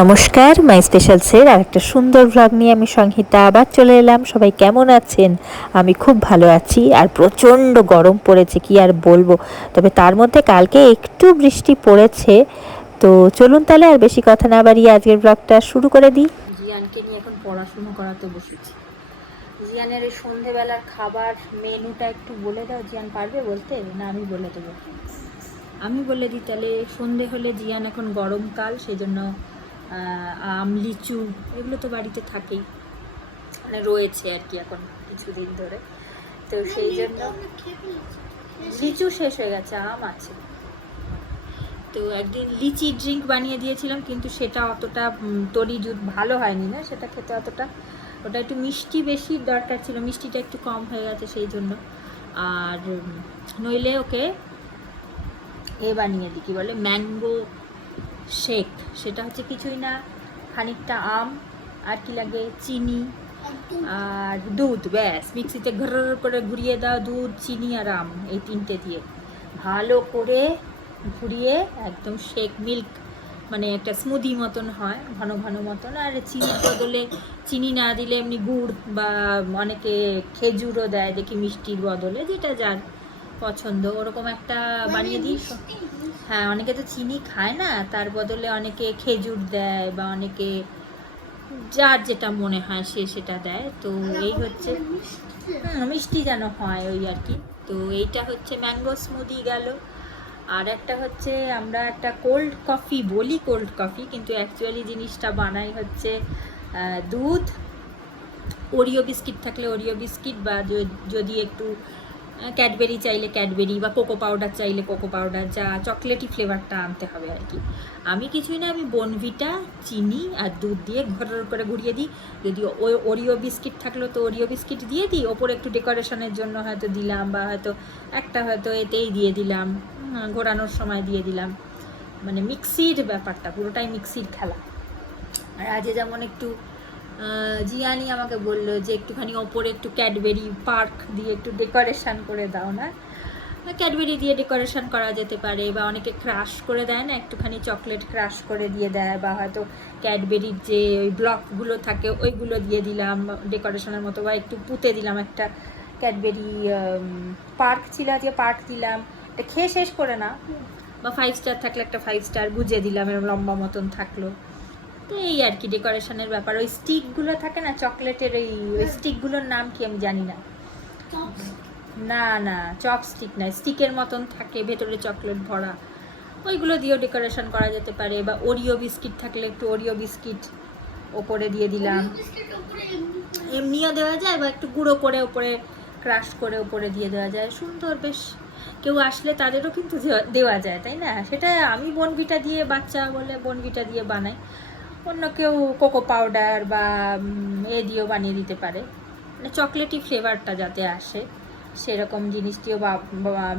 নমস্কার, মাই স্পেশালসের আর একটা সুন্দর ভ্লগ নিয়ে আমি সংহিতা আবার চলে এলাম। সবাই কেমন আছেন? আমি খুব ভালো আছি। আর প্রচণ্ড গরম পড়েছে, কি আর বলবো। তবে তার মধ্যে কালকে একটু বৃষ্টি পড়েছে। তো চলুন তাহলে আর বেশি কথা না বাড়িয়ে আজকের ভ্লগটা শুরু করে দিই। জিয়ানকে নিয়ে এখন পড়াশুনো করাতে বসেছি। জিয়ানের এই সন্ধেবেলার খাবার মেনুটা একটু বলে দাও। জিয়ান পারবে বলতে, না আমি বলে দেবো? আমি বলে দিই তাহলে। সন্ধে হলে জিয়ান এখন গরমকাল, সেই জন্য আম, লিচু এগুলো তো বাড়িতে থাকেই, মানে রয়েছে আর কি এখন কিছুদিন ধরে। তো সেই জন্য লিচু শেষ হয়ে গেছে, আম আছে। তো একদিন লিচি ড্রিঙ্ক বানিয়ে দিয়েছিলাম, কিন্তু সেটা অতটা তরি ভালো হয়নি, না সেটা খেতে অতটা। ওটা একটু মিষ্টি বেশি দরকার ছিল, মিষ্টিটা একটু কম হয়ে গেছে সেই জন্য। আর নইলে ওকে বানিয়ে দিই, কী বলে, ম্যাঙ্গো শেক। সেটা হচ্ছে কিছুই না, খানিকটা আম, আর কি লাগে, চিনি আর দুধ, ব্যাস মিক্সিতে ঘর করে ঘুরিয়ে দাও। দুধ, চিনি আর আম, এই তিনটে দিয়ে ভালো করে ঘুরিয়ে একদম শেক, মিল্ক, মানে একটা স্মুদি মতন হয়, ঘন ঘন মতন। আর চিনির বদলে, চিনি না দিলে এমনি গুড় বা অনেকে খেজুরও দেয় দেখি মিষ্টির বদলে, যেটা যার পছন্দ ওরকম একটা বানিয়ে দিই। হ্যাঁ, অনেকে তো চিনি খায় না, তার বদলে অনেকে খেজুর দেয় বা অনেকে যার যেটা মনে হয় সে সেটা দেয়। তো এই হচ্ছে মিষ্টি যেন হয় ওই আর কি। তো এইটা হচ্ছে ম্যাঙ্গো স্মুদি গেল। আর একটা হচ্ছে, আমরা একটা কোল্ড কফি বলি, কোল্ড কফি, কিন্তু অ্যাকচুয়ালি জিনিসটা বানাই হচ্ছে দুধ, ওরিও বিস্কিট থাকলে ওরিও বিস্কিট, বা যদি একটু ক্যাডবেরি চাইলে ক্যাডবেরি, বা কোকো পাউডার চাইলে কোকো পাউডার, যা চকলেটি ফ্লেভারটা আনতে হবে আর কি। আমি কিছুই না, আমি বনভিটা, চিনি আর দুধ দিয়ে ঘর করে ঘুরিয়ে দিই। যদি ওই ওরিও বিস্কিট থাকলো তো ওরিও বিস্কিট দিয়ে দিই, ওপরে একটু ডেকোরেশনের জন্য হয়তো দিলাম, বা হয়তো একটা হয়তো এতেই দিয়ে দিলাম, ঘোরানোর সময় দিয়ে দিলাম। মানে মিক্সির ব্যাপারটা পুরোটাই মিক্সির খেলা। আর আজকে যেমন একটু জিয়ানি আমাকে বললো যে একটুখানি ওপরে একটু ক্যাডবেরি পার্ক দিয়ে একটু ডেকোরেশন করে দাও না। ক্যাডবেরি দিয়ে ডেকোরেশন করা যেতে পারে, বা অনেকে ক্রাশ করে দেয় না, একটুখানি চকলেট ক্রাশ করে দিয়ে দেয়, বা হয়তো ক্যাডবেরির যে ওই ব্লকগুলো থাকে ওইগুলো দিয়ে দিলাম ডেকোরেশনের মতো, বা একটু পুঁতে দিলাম একটা ক্যাডবেরি পার্ক ছিল, যে পার্ক দিলাম, এটা খেয়ে শেষ করে না। বা 5 স্টার থাকলে একটা 5 স্টার গুজে দিলাম, এরকম লম্বা মতন থাকলো। তো এই আর কি ডেকোরেশনের ব্যাপার। ওই স্টিকগুলো থাকে না চকলেটের, ওই স্টিকগুলোর নাম কি আমি জানি না। না না, চপস্টিক না, স্টিকের মতন থাকে, ভেতরে চকলেট ভরা, ওইগুলো দিয়েও ডেকোরেশন করা যেতে পারে। বা ওরিও বিস্কিট থাকলে একটু ওরিও বিস্কিট ওপরে দিয়ে দিলাম, এমনিও দেওয়া যায়, বা একটু গুঁড়ো করে ওপরে ক্রাশ করে ওপরে দিয়ে দেওয়া যায়, সুন্দর বেশ। কেউ আসলে তাদেরও কিন্তু দেওয়া যায়, তাই না? সেটা আমি বনভিটা দিয়ে, বাচ্চা বলে বনভিটা দিয়ে বানাই, অন্য কেউ কোকো পাউডার বা দিয়েও বানিয়ে দিতে পারে, মানে চকলেটি ফ্লেভারটা যাতে আসে সেরকম জিনিসটিও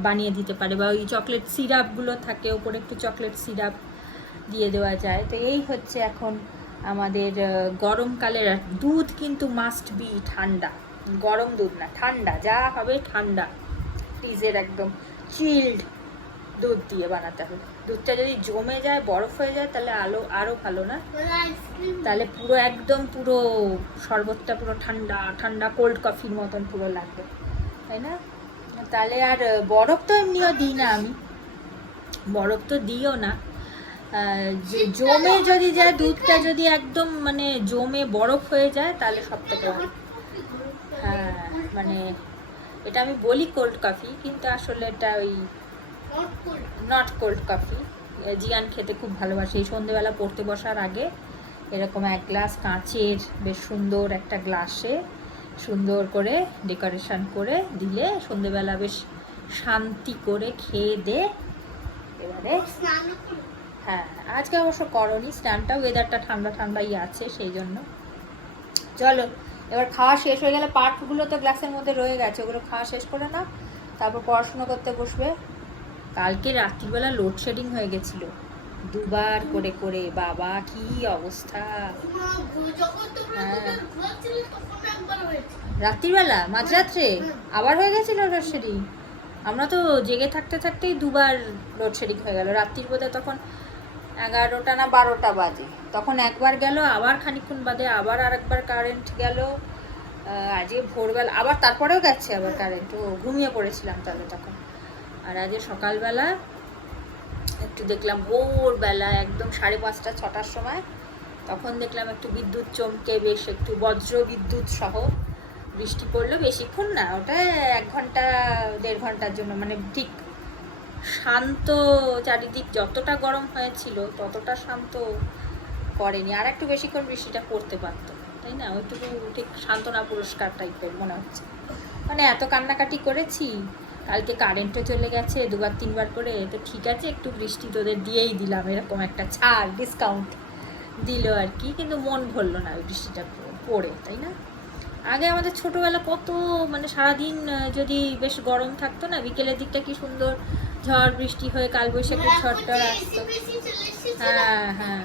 বানিয়ে দিতে পারে। বা ওই চকলেট সিরাপগুলো থাকে, ওপরে একটু চকলেট সিরাপ দিয়ে দেওয়া যায়। তো এই হচ্ছে এখন আমাদের গরমকালের। দুধ কিন্তু মাস্ট বি ঠান্ডা, গরম দুধ না, ঠান্ডা, যা হবে ঠান্ডা, ফ্রিজের একদম চিল্ড দুধ দিয়ে বানাতে হবে। দুধটা যদি জমে যায়, বরফ হয়ে যায়, তাহলে আরও ভালো না, তাহলে পুরো একদম পুরো শরবতটা পুরো ঠান্ডা ঠান্ডা কোল্ড কফির মতন পুরো লাগবে, তাই না? তাহলে আর বরফ তো এমনিও দিই না আমি, বরফ তো দিও না। জমে যদি যায় দুধটা, যদি একদম মানে জমে বরফ হয়ে যায়, তাহলে সব থেকে ভালো। হ্যাঁ, মানে এটা আমি বলি কোল্ড কফি, কিন্তু আসলে এটা ওই নট কোল্ড কফি। জিয়ান খেতে খুব ভালোবাসে। এই সন্ধেবেলা পড়তে বসার আগে এরকম এক গ্লাস কাঁচের বেশ সুন্দর একটা গ্লাসে সুন্দর করে ডেকোরেশন করে দিলে সন্ধেবেলা বেশ শান্তি করে খেয়ে দে। এবারে হ্যাঁ, আজকে অবশ্য করনি স্নানটা, ওয়েদারটা ঠান্ডা ঠান্ডাই আছে সেই জন্য। চলো এবার খাওয়া শেষ হয়ে গেলে, পার্কগুলো তো গ্লাসের মধ্যে রয়ে গেছে, ওগুলো খাওয়া শেষ করে না, তারপর পড়াশুনো করতে বসবে। কালকে রাত্রিবেলা লোডশেডিং হয়ে গেছিল দুবার করে করে, বাবা কি অবস্থা। হ্যাঁ, রাত্রিবেলা মাঝরাত্রে আবার হয়ে গেছিল লোডশেডিং। আমরা তো জেগে থাকতে থাকতেই দুবার লোডশেডিং হয়ে গেল। রাত্রির বোধহয় তখন 11টা না 12টা বাজে। তখন একবার গেল, আবার খানিকক্ষণ বাদে আবার আরেকবার কারেন্ট গেল। আজকে ভোরবেলা আবার তারপরেও গেছে আবার কারেন্ট, ও ঘুমিয়ে পড়েছিলাম তাহলে তখন। আর আজকে সকালবেলা একটু দেখলাম ভোরবেলা একদম 5:30 6টার সময়, তখন দেখলাম একটু বিদ্যুৎ চমকে, বেশ একটু বজ্র বিদ্যুৎ সহ বৃষ্টি পড়লো। বেশিক্ষণ না, ওটা 1 ঘন্টা 1.5 ঘন্টার জন্য, মানে ঠিক শান্ত। চারিদিক যতটা গরম হয়েছিল ততটা শান্ত করেনি, আর একটু বেশিক্ষণ বৃষ্টিটা পড়তে পারতো, তাই না? ওইটুকু ঠিক সান্ত্বনা পুরস্কার টাইপের মনে হচ্ছে। মানে এত কান্নাকাটি করেছি, কালকে কারেন্টও চলে গেছে 2বার 3বার করে, তো ঠিক আছে একটু বৃষ্টি তোদের দিয়েই দিলাম, এরকম একটা ছাড় ডিসকাউন্ট দিল আর কি। কিন্তু মন ভরলো না ওই বৃষ্টিটা পড়ে, তাই না? আগে আমাদের ছোটবেলা কত, মানে সারাদিন যদি বেশ গরম থাকতো না, বিকেলের দিকটা কি সুন্দর ঝড় বৃষ্টি হয়ে কালবৈশাখী ঝড় টড় আসতো। হ্যাঁ হ্যাঁ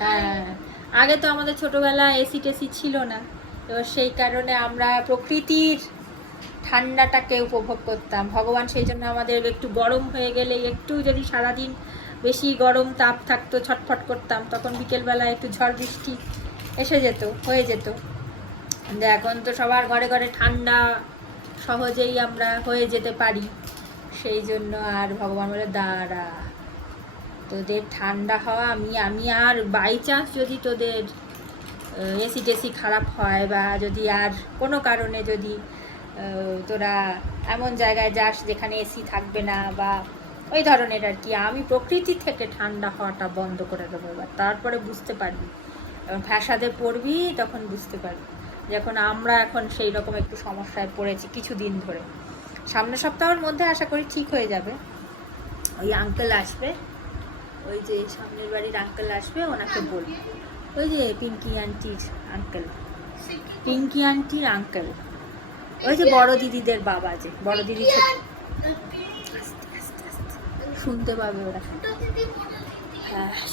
হ্যাঁ, আগে তো আমাদের ছোটবেলা এসি টেসি ছিল না, এবার সেই কারণে আমরা প্রকৃতির ঠান্ডাটাকে উপভোগ করতাম। ভগবান সেই জন্য আমাদের একটু গরম হয়ে গেলে, একটু যদি সারাদিন বেশি গরম তাপ থাকতো, ছটফট করতাম, তখন বিকেলবেলা একটু ঝড় বৃষ্টি এসে যেত, হয়ে যেত। কিন্তু এখন তো সবার ঘরে ঘরে ঠান্ডা, সহজেই আমরা হয়ে যেতে পারি। সেই জন্য আর ভগবান বলে দাঁড়া, তোদের ঠান্ডা হওয়া আমি আর বাই চান্স যদি তোদের এসি টেসি খারাপ হয়, বা যদি আর কোনো কারণে যদি তোরা এমন জায়গায় যাস যেখানে এসি থাকবে না বা ওই ধরনের আর কি, আমি প্রকৃতি থেকে ঠান্ডা হওয়াটা বন্ধ করে দেবো। এবার তারপরে বুঝতে পারবি, ফ্যাসাদে পড়বি, তখন বুঝতে পারবি। যখন আমরা এখন সেই রকম একটু সমস্যায় পড়েছি কিছুদিন ধরে, সামনের সপ্তাহের মধ্যে আশা করি ঠিক হয়ে যাবে। ওই আঙ্কেল আসবে, ওই যে সামনের বাড়ির আঙ্কেল আসবে, ওনাকে বলবো, ওই যে পিঙ্কি আন্টির আঙ্কেল, পিঙ্কি আন্টির আঙ্কেল, ওই যে বড় দিদিদের বাবা, যে বড় দিদি, শুনতে পাবে ওরা।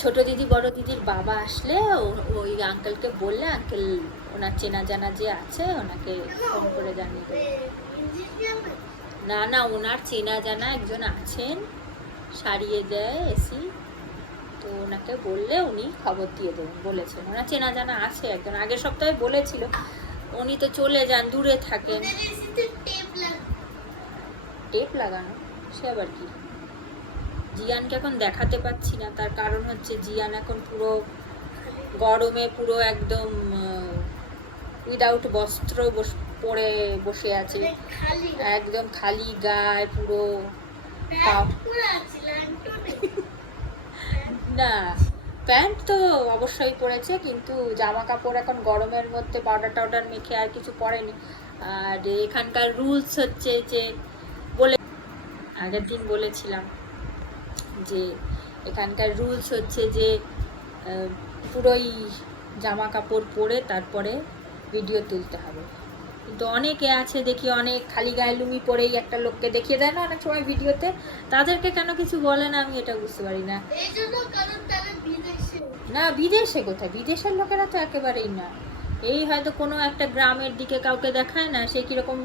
ছোট দিদি বড় দিদির বাবা আসলে ওই আঙ্কেলকে বললে, আঙ্কেল ওনার চেনা জানা যে আছে ওনাকে ফোন করে জানিয়ে দেবে। না না, ওনার চেনা জানা একজন আছেন, সারিয়ে দেয় এসি, তো ওনাকে বললে উনি খবর দিয়ে দেবেন বলেছেন। ওনার চেনা জানা আছে একজন, আগের সপ্তাহে বলেছিল। উনি তো চলে যান, দূরে থাকেন। টেপ লাগানো, সে আবার কি? জিয়ানকে এখন দেখাতে পাচ্ছি না, তার কারণ হচ্ছে জিয়ান এখন পুরো গরমে পুরো একদম উইদাউট বস্ত্র পরে বসে আছে, একদম খালি গায়ে পুরো। না, প্যান্ট তো অবশ্যই পরেছে, কিন্তু জামা কাপড় এখন গরমের মধ্যে পাউডার টাউডার মেখে আর কিছু পরেনি। আর এখানকার রুলস হচ্ছে যে, আগের দিন বলেছিলাম যে এখানকার রুলস হচ্ছে যে পুরোই জামা কাপড় পরে তারপরে ভিডিও তুলতে হবে। কিন্তু অনেকে আছে দেখি, অনেক খালি গায়ে লুঙ্গি পরেই একটা লোককে দেখিয়ে দেয় না অনেক সময় ভিডিওতে, তাদেরকে কেন কিছু বলে না আমি এটা বুঝতে পারি না। না, বিদেশে কোথায়, বিদেশের লোকেরা তো একেবারেই না। এই হয়তো কোনো একটা গ্রামের দিকে কাউকে দেখায় না, সে কীরকম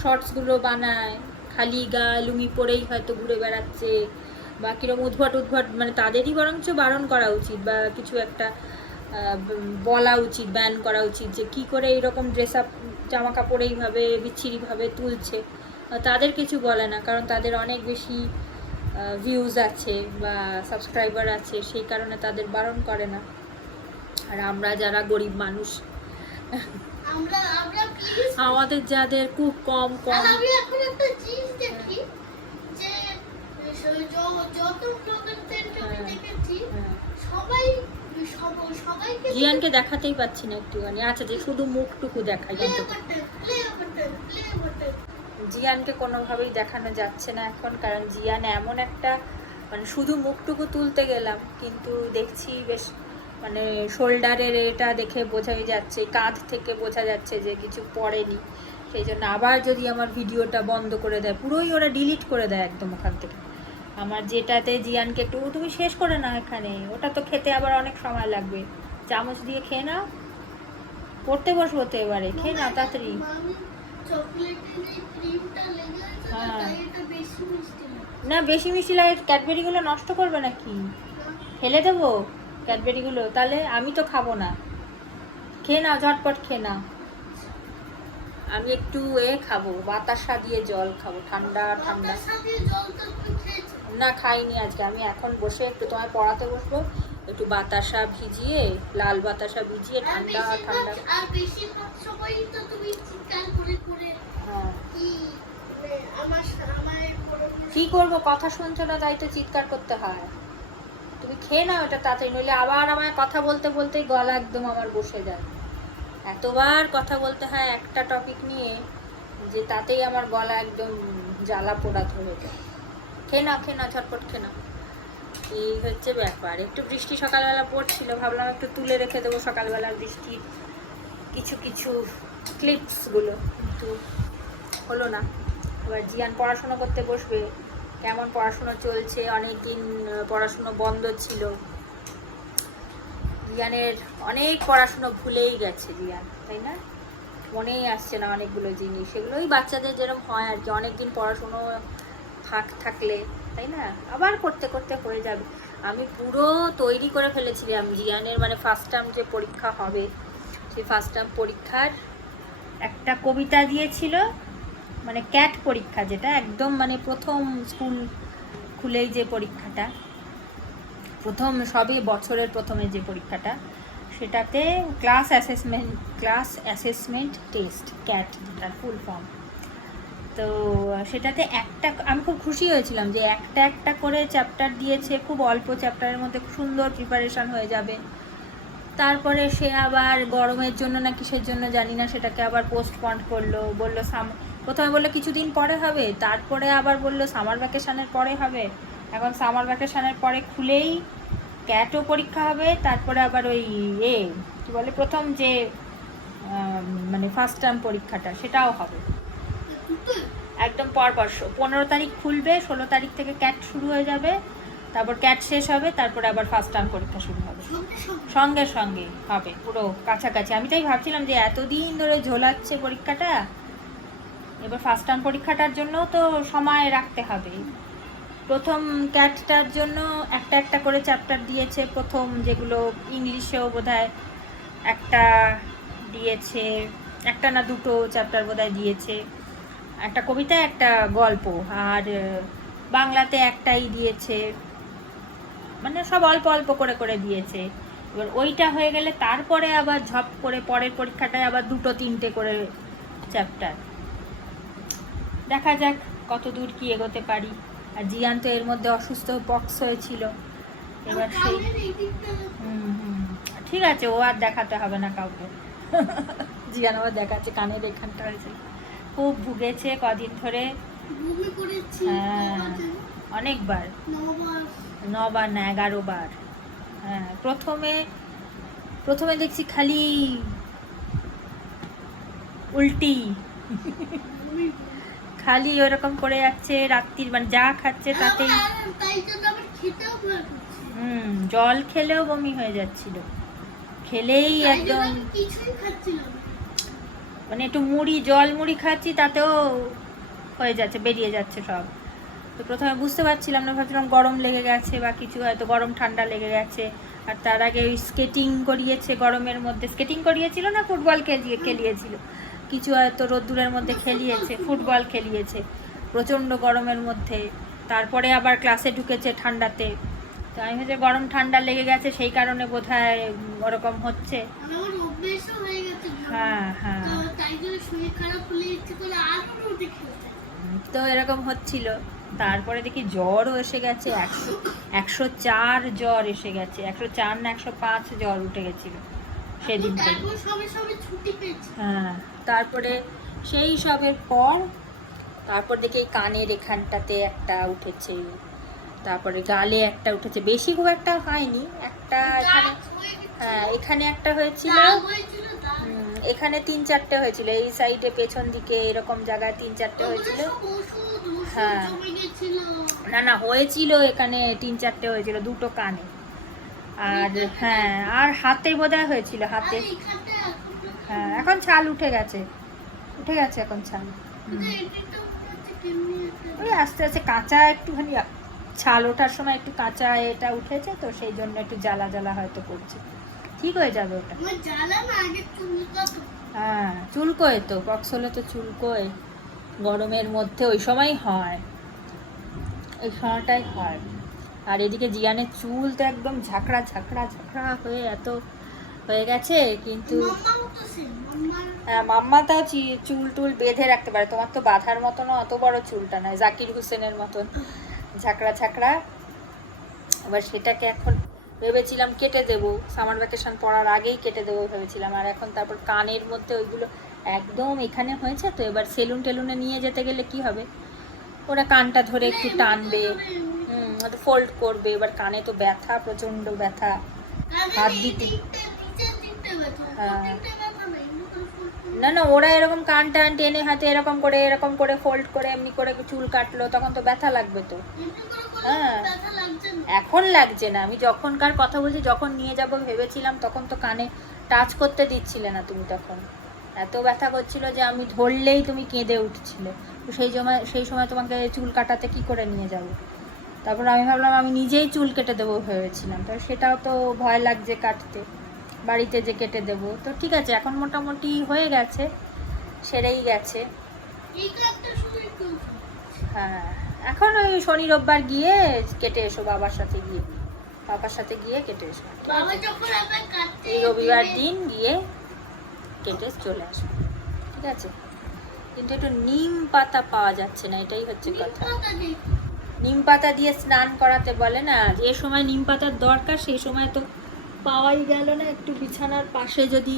শর্টসগুলো বানায়, খালি গা লুঙ্গি পরেই হয়তো ঘুরে বেড়াচ্ছে, বা কীরকম উদ্ভট উদ্ভট, মানে তাদেরই বরঞ্চ বারণ করা উচিত, বা কিছু একটা বলা উচিত, ব্যান করা উচিত, যে কি করে এইরকম ড্রেস আপ জামা কাপড় এইভাবে বিচ্ছিরিভাবে তুলছে। তাদের কিছু বলে না, কারণ তাদের অনেক বেশি ভিউজ আছে বা সাবস্ক্রাইবার আছে, সেই কারণে তাদের বারণ করে না। আর আমরা যারা গরিব মানুষ, আমাদের যাদের খুব কম কম, আমি এখন একটা জিনিস দেখি যে যত ব্লগারদের আমি দেখেছি সবাই সবাইকে জিয়ানকে দেখাতেই পাচ্ছি না একটুখানি, আচ্ছা যে শুধু মুখটুকু দেখাই, জিয়ানকে কোনোভাবেই দেখানো যাচ্ছে না এখন, কারণ জিয়ান এমন একটা, মানে শুধু মুখটুকু তুলতে গেলাম কিন্তু দেখছি বেশ, মানে শোল্ডারের এটা দেখে বোঝাই যাচ্ছে, কাঁধ থেকে বোঝা যাচ্ছে যে কিছু পড়েনি। সেই জন্য আবার যদি আমার ভিডিওটা বন্ধ করে দেয়, পুরোই ওরা ডিলিট করে দেয় একদম ওখান থেকে। আমার যেটাতে জিয়ানকে একটু, তুমি শেষ করে নাও এখানে, ওটা তো খেতে আবার অনেক সময় লাগবে, চামচ দিয়ে খেয়ে নাও, পড়তে বসবো তো এবারে, খেয়ে নাও তাড়াতাড়ি। মামি চকলেটের এই ক্রিমটা লেগে আছে না, হ্যাঁ। তাই এটা বেশি মিষ্টি না। না বেশি মিষ্টি লাগে, ক্যাডবেরিগুলো নষ্ট করবে নাকি? ফেলে দেবো ক্যাডবেরিগুলো? তাহলে আমি তো খাবো না। খেয়ে নাও, ঝটপট খেয়ে নাও। আমি একটু খাবো, বাতাসা দিয়ে জল খাবো, ঠান্ডা ঠান্ডা। বাতাসা দিয়ে জলটা তুমি খেয়েছো? না খাইনি আজকে। আমি এখন বসে একটু তোমায় পড়াতে বসবো, একটু বাতাসা ভিজিয়ে, লাল বাতাসা ভিজিয়ে ঠান্ডা ঠান্ডা। আর বেশিরভাগ সময়ই তো তুমি চিৎকার করে করে হ্যাঁ কি আমার কি করবো, কথা শুনছো না তাই তো চিৎকার করতে হয়। তুমি খেয়ে নাও এটা তাড়াতাড়ি, নইলে আবার আমায় কথা বলতে বলতেই গলা একদম আমার বসে যায়। এতবার কথা বলতে হয় একটা টপিক নিয়ে যে তাতেই আমার গলা একদম জ্বালা পোড়া ধরে যায়। খেয়ে নাও ঝটপট খেয়ে নাও। এই হচ্ছে ব্যাপার। একটু বৃষ্টি সকালবেলা পড়ছিল, ভাবলাম একটু তুলে রেখে দেবো সকালবেলার বৃষ্টির কিছু কিছু ক্লিপসগুলো, কিন্তু হলো না। এবার জিয়ান পড়াশুনো করতে বসবে, কেমন পড়াশুনো চলছে, অনেক দিন পড়াশুনো বন্ধ ছিল। জিয়ানের অনেক পড়াশুনো ভুলেই গেছে জিয়ান, তাই না? মনেই আসছে না অনেকগুলো জিনিস। সেগুলোই বাচ্চাদের যেরকম হয় আর কি, অনেকদিন পড়াশুনো থাকলে, তাই না, আবার করতে করতে হয়ে যাবে। আমি পুরো তৈরি করে ফেলেছিলাম জিয়ানের, মানে ফার্স্ট টার্ম যে পরীক্ষা হবে সেই ফার্স্ট টার্ম পরীক্ষার একটা কবিতা দিয়েছিল, মানে ক্যাট পরীক্ষা, যেটা একদম মানে প্রথম স্কুল খুলেই যে পরীক্ষাটা, প্রথম সবে বছরের প্রথমে যে পরীক্ষাটা, সেটাতে ক্লাস অ্যাসেসমেন্ট টেস্ট, ক্যাট যেটার ফুল ফর্ম। তো সেটাতে আমি খুব খুশি হয়েছিলাম যে একটা করে চ্যাপ্টার দিয়েছে, খুব অল্প চ্যাপ্টারের মধ্যে সুন্দর প্রিপারেশান হয়ে যাবে। তারপরে সে আবার গরমের জন্য না কিসের জন্য জানি না, সেটাকে আবার পোস্টপন্ড করলো। বললো প্রথমে বললো কিছুদিন পরে হবে, তারপরে আবার বললো সামার ভ্যাকেশানের পরে হবে। এখন সামার ভ্যাকেশানের পরে খুলেই ক্যাটও পরীক্ষা হবে, তারপরে আবার ওই কী বলে প্রথম যে মানে ফার্স্ট টার্ম পরীক্ষাটা সেটাও হবে একদম পরপর। 15 তারিখ খুলবে, 16 তারিখ থেকে ক্যাট শুরু হয়ে যাবে, তারপর ক্যাট শেষ হবে, তারপরে আবার ফার্স্ট টার্ম পরীক্ষা শুরু হবে, সঙ্গে সঙ্গে হবে, পুরো কাছাকাছি। আমি তাই ভাবছিলাম যে এতদিন ধরে ঝোলাচ্ছে পরীক্ষাটা, এবার ফার্স্ট টার্ম পরীক্ষাটার জন্য তো সময় রাখতে হবে। প্রথম ক্যাটটার জন্য একটা করে চ্যাপ্টার দিয়েছে, প্রথম যেগুলো ইংলিশেও বোধহয় একটা দিয়েছে, একটা না দুটো চ্যাপ্টার বোধহয় দিয়েছে, একটা কবিতা একটা গল্প, আর বাংলাতে একটাই দিয়েছে, মানে সব অল্প অল্প করে করে দিয়েছে। এবার ওইটা হয়ে গেলে তারপরে আবার ঝপ করে পরের পরীক্ষাটায় আবার 2-3টে করে চ্যাপ্টার। দেখা যাক কত দূর কি এগোতে পারি। আর জিয়ান তো এর মধ্যে অসুস্থ, পক্স হয়েছিল, এবার সেই ঠিক আছে, ও আর দেখাতে হবে না কাউকে। জিয়ান আবার দেখাচ্ছে কানের এখানটা হয়েছে, খুব ভুগেছে কদিন ধরে। হ্যাঁ অনেকবার, 9 বার না 11 বার। হ্যাঁ প্রথমে দেখছি খালি উল্টি, খালি ওরকম করে যাচ্ছে, রাত্রির মানে যা খাচ্ছে তাতেই। জল খেলেও বমি হয়ে যাচ্ছিল, খেলেই একদম মানে একটু মুড়ি খাচ্ছি তাতেও হয়ে যাচ্ছে, বেরিয়ে যাচ্ছে সব। তো প্রথমে বুঝতে পারছিলাম না, ভাবছিলাম গরম লেগে গেছে বা কিছু, হয়তো গরম ঠান্ডা লেগে গেছে। আর তার আগে ওই স্কেটিং করিয়েছে গরমের মধ্যে, স্কেটিং করিয়েছিল না ফুটবল খেলিয়েছিল, কিছু হয়তো রোদ্দুরের মধ্যে খেলিয়েছে, ফুটবল খেলিয়েছে প্রচণ্ড গরমের মধ্যে। তারপরে আবার ক্লাসে ঢুকেছে ঠান্ডাতে, তো আমি হচ্ছে গরম ঠান্ডা লেগে গেছে, সেই কারণে বোধহয় ওরকম হচ্ছে। হ্যাঁ হ্যাঁ, তো এরকম হচ্ছিল। তারপরে দেখি জ্বরও এসে গেছে, 104 জ্বর এসে গেছে, 104 না 105 জ্বর উঠে গেছিল সেদিন থেকে। হ্যাঁ তারপরে সেই সবের পর তারপর দেখি কানের এখানটাতে একটা উঠেছে, তারপরে গালে একটা উঠেছে, বেশি খুব একটা হয়নি, একটা এখানে, হ্যাঁ এখানে একটা হয়েছিল, এখানে 3-4টে হয়েছিল, এই সাইডে পেছন দিকে এরকম জায়গায় 3-4টে হয়েছিল। হ্যাঁ না হয়েছিল এখানে 3-4টে হয়েছিল, 2টো কানে। আর হ্যাঁ আর হাতে বোধহয় হয়েছিল, হাতে। হ্যাঁ এখন ছাল উঠে গেছে এখন ছাল। কিন্তু এদিকটা হচ্ছে কেমনি একটা ওই আস্তে আস্তে কাঁচা একটুখানি ছাল ওঠার সময় একটু কাঁচা এটা উঠেছে তো সেই জন্য একটু জ্বালা জ্বালা হয়তো করছে, ঠিক হয়ে যাবে ওটা। আমার জ্বালা না আগে চুলটা তো হ্যাঁ চুলকোয় তো পক্স হলে তো চুলকোয়, গরমের মধ্যে ওই সময় হয়, এই সময়টাই হয়। আর এদিকে জিয়ানের চুল তো একদম ঝাঁকড়া ঝাঁকড়া ঝাঁকড়া হয়ে এত হয়ে গেছে, কিন্তু মাম্মাও তো সেম মাম্মার হ্যাঁ মাম্মা তা চুল টুল বেঁধে রাখতে পারে, তোমার তো বাঁধার মতন অত বড় চুলটা নয়, জাকির হোসেনের মতন ঝাঁকড়া ঝাঁকড়া। এবার সেটাকে এখন ভেবেছিলাম কেটে দেবো, সামার ভ্যাকেশন পড়ার আগেই কেটে দেবো ভেবেছিলাম। আর এখন তারপর কানের মধ্যে ওইগুলো একদম এখানে হয়েছে তো, এবার সেলুন টেলুনে নিয়ে যেতে গেলে কি হবে, ওরা কানটা ধরে একটু টানবে, ওটা ফোল্ড করবে, এবার কানে তো ব্যথা, প্রচণ্ড ব্যথা, হাত দিতে নিচের দিকটা ব্যথা হ্যাঁ। দিকটা ব্যথা না এমনি করে ফুল না না ওরা এরকম কান টান টেনে হাতে এরকম করে ফোল্ড করে এমনি করে চুল কাটলো, তখন তো ব্যথা লাগবে তো। এমনি করে হ্যাঁ ব্যথা লাগছে না এখন লাগছে না, আমি যখনকার কথা বলছি, যখন নিয়ে যাব ভেবেছিলাম তখন তো কানে টাচ করতে দিচ্ছিলে না তুমি, তখন এত ব্যথা করছিল যে আমি ধরলেই তুমি কেঁদে উঠছিলে। তো সেই সময় তোমাকে চুল কাটাতে কি করে নিয়ে যাব। তারপর আমি ভাবলাম আমি নিজেই চুল কেটে দেবো ভেবেছিলাম, তো সেটাও তো ভয় লাগছে কাটতে, বাড়িতে যে কেটে দেবো। তো ঠিক আছে এখন মোটামুটি হয়ে গেছে, সেরেই গেছে। এই তো একটা শুরু করছি হ্যাঁ এখন ওই শনি রোববার গিয়ে কেটে এসো, বাবার সাথে গিয়ে কেটে এসো, ঠিক বাবা আছে? যখন আবার কাটতে এই রবিবার দিন গিয়ে কেটে চলে আসো, ঠিক আছে? কিন্তু একটু নিম পাতা পাওয়া যাচ্ছে না, এটাই হচ্ছে কথা। নিম পাতা দিয়ে স্নান করাতে বলে না, যে সময় নিম পাতার দরকার সেই সময় তো পাওয়াই গেল না। একটু বিছানার পাশে যদি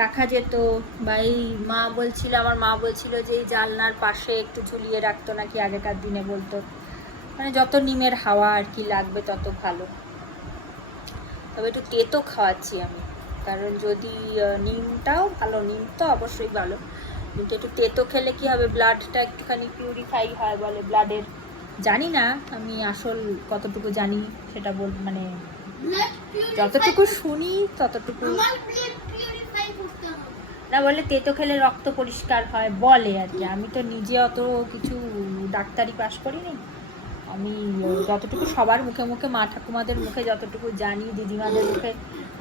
রাখা যেত, বা এই আমার মা বলছিল যে এই জানলার পাশে একটু ঝুলিয়ে রাখতো নাকি আগেকার দিনে, বলতো মানে যত নিমের হাওয়া আর কি লাগবে তত ভালো। তবে একটু তেতো খাওয়াচ্ছি আমি, কারণ যদি নিমটাও ভালো, নিম তো অবশ্যই ভালো, কিন্তু একটু তেতো খেলে কি হবে, ব্লাডটা একটুখানি পিউরিফাই হয় বলে ব্লাডের। জানি না আমি আসল কতটুকু জানি সেটা মানে যতটুকু শুনি ততটুকু। আমার ব্লাড পিউরিফাই করতে হবে না বলে তেতো খেলে রক্ত পরিষ্কার হয় বলে আর কি, আমি তো নিজে অত কিছু ডাক্তারি পাশ করিনি, আমি যতটুকু সবার মুখে মুখে, মা ঠাকুমাদের মুখে যতটুকু জানি, দিদিমাদের মুখে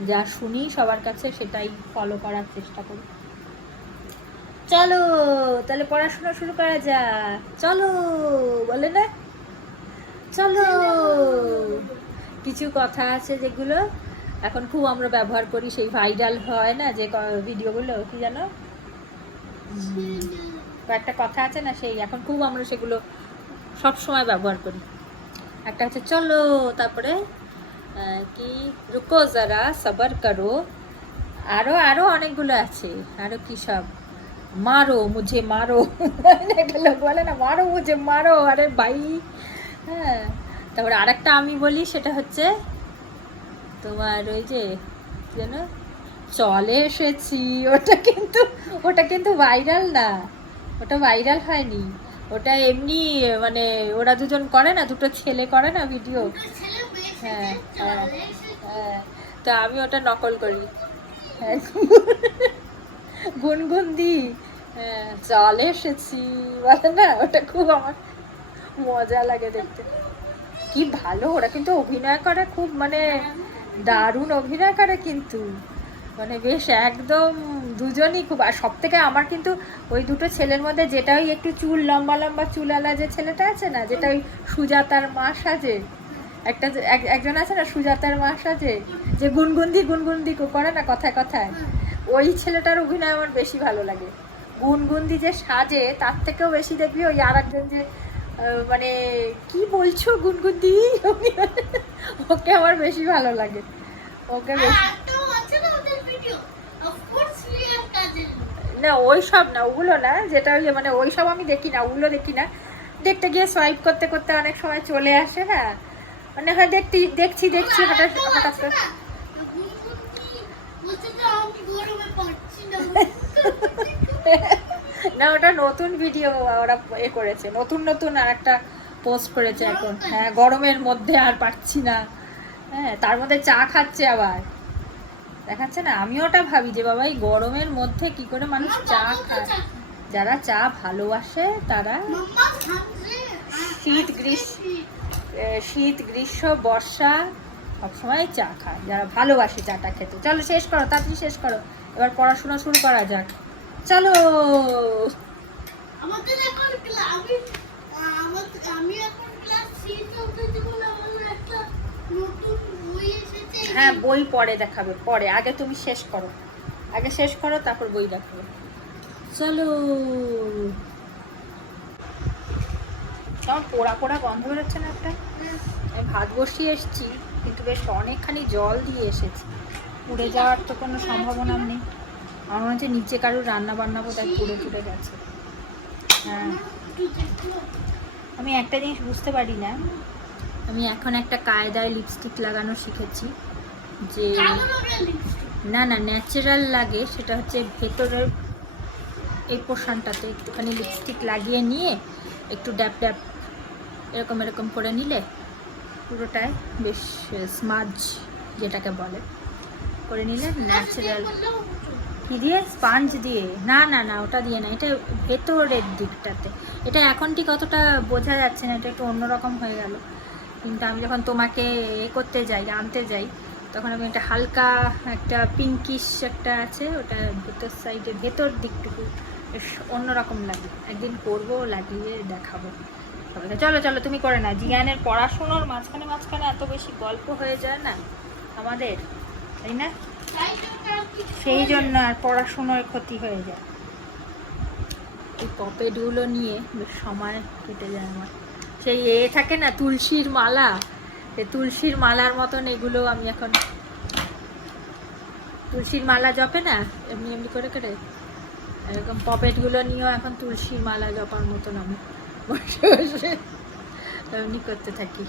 যা শুনি সবার কাছে, সেটাই ফলো করার চেষ্টা করি। চলো তাহলে পড়াশোনা শুরু করা যাক, চলো বলে না, চলো। কিছু কথা আছে যেগুলো এখন খুব আমরা ব্যবহার করি, সেই ভাইরাল হয় না যে ভিডিওগুলো, কি জানো কয়েকটা কথা আছে না, সেই এখন খুব আমরা সেগুলো সব সময় ব্যবহার করি। একটা হচ্ছে চলো, তারপরে কি রুকো যারা সবার করো, আরো অনেকগুলো আছে, আরো কি সব, মারো মুঝে মারো, একটা লোক বলে না মারো মুঝে মারো, আরে ভাই। হ্যাঁ তারপরে আরেকটা আমি বলি, সেটা হচ্ছে তোমার ওই যে যেন চলে এসেছি, ওটা কিন্তু ভাইরাল না, ওটা ভাইরাল হয়নি, ওটা এমনি মানে ওরা দুজন করে না, দুটো ছেলে করে না ভিডিও। ছেলে বেশ হ্যাঁ হ্যাঁ চলে এসেছে হ্যাঁ, তো আমি ওটা নকল করি, হ্যাঁ, গুনগুন দি, হ্যাঁ চলে এসেছি বলে না, ওটা খুব আমার মজা লাগে দেখতে। কি ভালো ওরা কিন্তু অভিনয় করে, খুব মানে দারুণ অভিনয় করে কিন্তু, মানে বেশ একদম দুজনই খুব। আর সব থেকে আমার কিন্তু ওই দুটো ছেলের মধ্যে যেটা ওই একটু চুল লম্বা লম্বা চুলালা যে ছেলেটা আছে না, যেটা ওই সুজাতার মা সাজে, একজন আছে না সুজাতার মা সাজে, যে গুনগুন্দি করে না কথায় কথায়, ওই ছেলেটার অভিনয় আমার বেশি ভালো লাগে। গুনগুন্দি যে সাজে তার থেকেও বেশি দেখবি ওই আর একজন যে মানে কি বলছো গুনগুন্দি, ওকে আমার বেশি ভালো লাগে, ওকে বেশি। একটাও আছে না ওদের ভিডিও অফকোর্স রিয়াল কাজের না ওই সব না, ওগুলো না, যেটা ওই মানে ওই সব আমি দেখি না, ওগুলো দেখি না, দেখতে গিয়ে সোয়াইপ করতে করতে অনেক সময় চলে আসে, হ্যাঁ মানে হয় দেখছি হঠাৎ করে আমি গরমে পাচ্ছি না না ওটা নতুন ভিডিও ওরা করেছে, নতুন আর একটা পোস্ট করেছে এখন, হ্যাঁ গরমের মধ্যে আর পারছি না, হ্যাঁ তার মধ্যে চা খাচ্ছে আবার, দেখাচ্ছে না? আমিও ওটা ভাবি যে বাবা এই গরমের মধ্যে কি করে মানুষ চা খায়। যারা চা ভালোবাসে তারা মাম্মা খাচ্ছে শীত গ্রীষ্ম বর্ষা সবসময় চা খায়, যারা ভালোবাসে চাটা খেতে। চলো শেষ করো, তাড়াতাড়ি শেষ করো, এবার পড়াশোনা শুরু করা যাক। চলো। আমাদের এখন আমি এখন ক্লাস 3 তে উঠেছি বলে আমাদের একটা নতুন বই এসেছে। হ্যাঁ, বই পরে দেখাবে, পরে। আগে তুমি শেষ করো, আগে শেষ করো, তারপর বই দেখাবে। চলো। কেমন পোড়া পোড়া গন্ধ বেরোচ্ছে না একটা? আমি ভাত বসিয়ে এসেছি, কিন্তু বেশ অনেকখানি জল দিয়ে এসেছি। পুড়ে যাওয়ার তো কোনো সম্ভাবনা নেই। আমার মনে হচ্ছে নিচে কারোর রান্না বান্না বোধহয় পুড়ে গেছে। হ্যাঁ, আমি একটা জিনিস বুঝতে পারি না, আমি এখন একটা কায়দায় লিপস্টিক লাগানো শিখেছি যে না ন্যাচারাল লাগে। সেটা হচ্ছে ভেতরের এই পোর্শনটাতে একটুখানি লিপস্টিক লাগিয়ে নিয়ে একটু ড্যাপ ড্যাপ এরকম করে নিলে পুরোটায় বেশ স্মাজ যেটাকে বলে করে নিলে ন্যাচারাল। কি দিয়ে? স্পাঞ্জ দিয়ে? না ওটা দিয়ে না, এটা ভেতরের দিকটাতে। এটা এখন ঠিক অতটা বোঝা যাচ্ছে না, এটা একটু অন্যরকম হয়ে গেল। কিন্তু আমি যখন তোমাকে আনতে যাই তখন আমি একটা হালকা একটা পিঙ্কিশ একটা আছে, ওটা ভেতর সাইডে ভেতর দিকটুকু বেশ অন্যরকম লাগে। একদিন করবো, লাগিয়ে দেখাবো। চলো তুমি করে না। জিয়ানের পড়াশুনোর মাঝখানে এত বেশি গল্প হয়ে যায় না আমাদের, তাই না? সেই জন্য আর পড়াশুনোর ক্ষতি হয়ে যায়। এই পপেটগুলো নিয়ে বেশ সময় কেটে যায় আমার। সেই থাকে না তুলসীর মালা, এই তুলসীর মালার মতন এগুলো আমি এখন তুলসীর মালা জপে না এমনি করে এরকম পপেটগুলো নিয়েও এখন তুলসীর মালা জপার মতন আমি বসে এমনি করতে থাকি।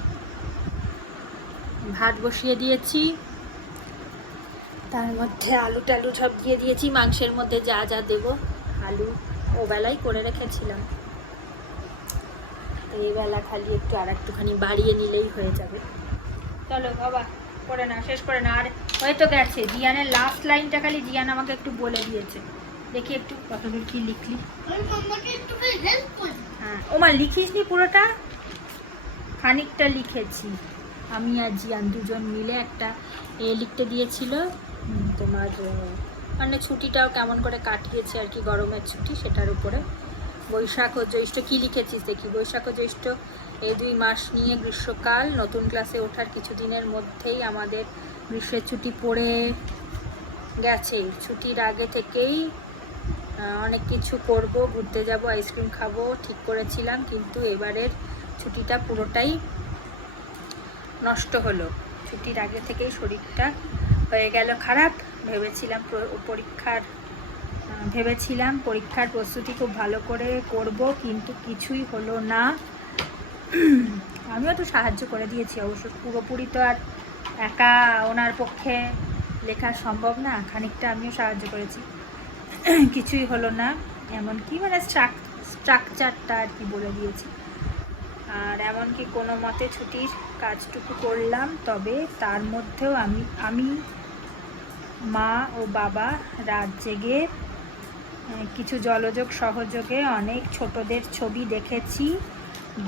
ভাত বসিয়ে দিয়েছি, তার মধ্যে আলু টালু সব দিয়ে দিয়েছি। মাংসের মধ্যে যা দেবো, আলু ও বেলায় করে রেখেছিলাম, এই বেলা খালি একটু আর একটুখানি বাড়িয়ে নিলেই হয়ে যাবে। চলো বাবা, করে না, শেষ করে না। আর হয়তো গেছে জিয়ানের লাস্ট লাইনটা, খালি জিয়ান আমাকে একটু বলে দিয়েছে। দেখি একটু কতদূর কি লিখলি। হ্যাঁ, ওমা লিখিস নি পুরোটা? খানিকটা লিখেছি। আমি আর জিয়ান দুজন মিলে একটা লিখতে দিয়েছিল তোমার মানে ছুটিটাও কেমন করে কাটিয়েছে আর কি, গরমের ছুটি, সেটার উপরে। বৈশাখ ও জ্যৈষ্ঠ কি লিখেছিস দেখি। বৈশাখ ও জ্যৈষ্ঠ এই 2 মাস নিয়ে গ্রীষ্মকাল, নতুন ক্লাসে ওঠার কিছুদিনের মধ্যেই আমাদের গ্রীষ্মের ছুটি পড়ে গেছে। ছুটির আগে থেকেই অনেক কিছু করব, ঘুরতে যাব, আইসক্রিম খাবো ঠিক করেছিলাম, কিন্তু এবারের ছুটিটা পুরোটাই নষ্ট হলো। ছুটির আগে থেকেই শরীরটা হয়ে গেল খারাপ। ভেবেছিলাম পরীক্ষার প্রস্তুতি খুব ভালো করে করব, কিন্তু কিছুই হলো না। আমিও তো সাহায্য করে দিয়েছি অবশ্য, পুরোপুরি তো আর একা ওনার পক্ষে লেখা সম্ভব না, খানিকটা আমিও সাহায্য করেছি। কিছুই হলো না, এমনকি মানে স্ট্রাকচারটা আর কি বলে দিয়েছি। আর এমনকি কোনো মতে ছুটির কাজটুকু করলাম, তবে তার মধ্যেও আমি মা ও বাবা রাত জেগে কিছু জলযোগ সহযোগে অনেক ছোটদের ছবি দেখেছি।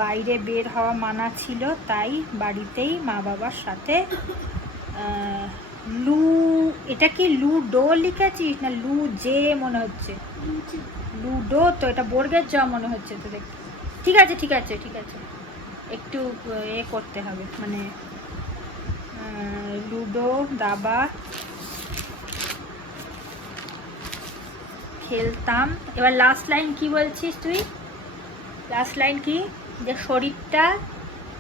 বাইরে বের হওয়া মানা ছিল, তাই বাড়িতেই মা বাবার সাথে এটা কি লুডো লিখেছিস না লু জে মনে হচ্ছে? লুডো তো, এটা বর্গের জ মনে হচ্ছে তো দেখ। ঠিক আছে একটু করতে হবে, মানে লুডো দাবা খেলতাম। এবার লাস্ট লাইন কি বলছিস তুই? লাস্ট লাইন কি? যে শরীরটা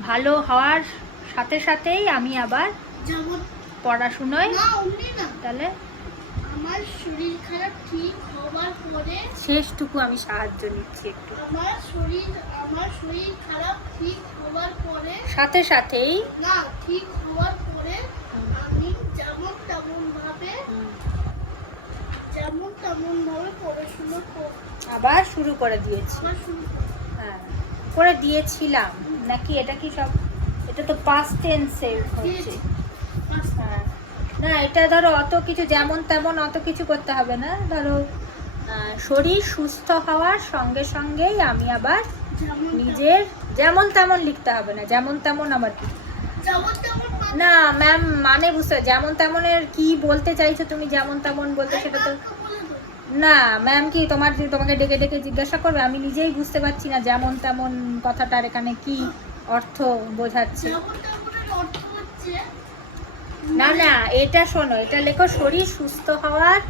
ভালো হওয়ার সাথে সাথেই আমি আবার যেমন পড়াশুনোয়। তাহলে আমার শরীর খারাপ ঠিক হওয়ার পরে, শেষটুকু আমি সাহায্য নিচ্ছি একটু। আমার শরীর খারাপ ঠিক হওয়ার পরে সাথে সাথেই না, ঠিক হওয়ার পরে আমি যেমন তেমন ভাবে পড়াশোনা আবার শুরু করে দিয়েছি। হ্যাঁ, করে দিয়েছিলাম নাকি? এটা কি সব, এটা তো পাস্ট টেন্সে হচ্ছে। হ্যাঁ, না এটা ধরো অত কিছু যেমন তেমন অত কিছু করতে হবে না, ধরো শরীর সুস্থ হওয়ার সঙ্গে সঙ্গেই আমি আবার যেমন নিজের যেমন তেমন লিখতে হবে না, যেমন তেমন আমার কি যেমন তেমন না ম্যাম, মানে বুঝতে যেমন তেমনের কি বলতে চাইছো তুমি? যেমন তেমন বলতে সেটা তো বলে দাও। না ম্যাম, কি তোমাকে ডেকে ডেকে জিজ্ঞাসা করবে? আমি নিজেই বুঝতে পারছি না যেমন তেমন কথাটার এখানে কি অর্থ বোঝাচ্ছে। যেমন তেমনের অর্থ হচ্ছে না না, এটা শোনো, এটা লেখো শরীর সুস্থ হওয়ার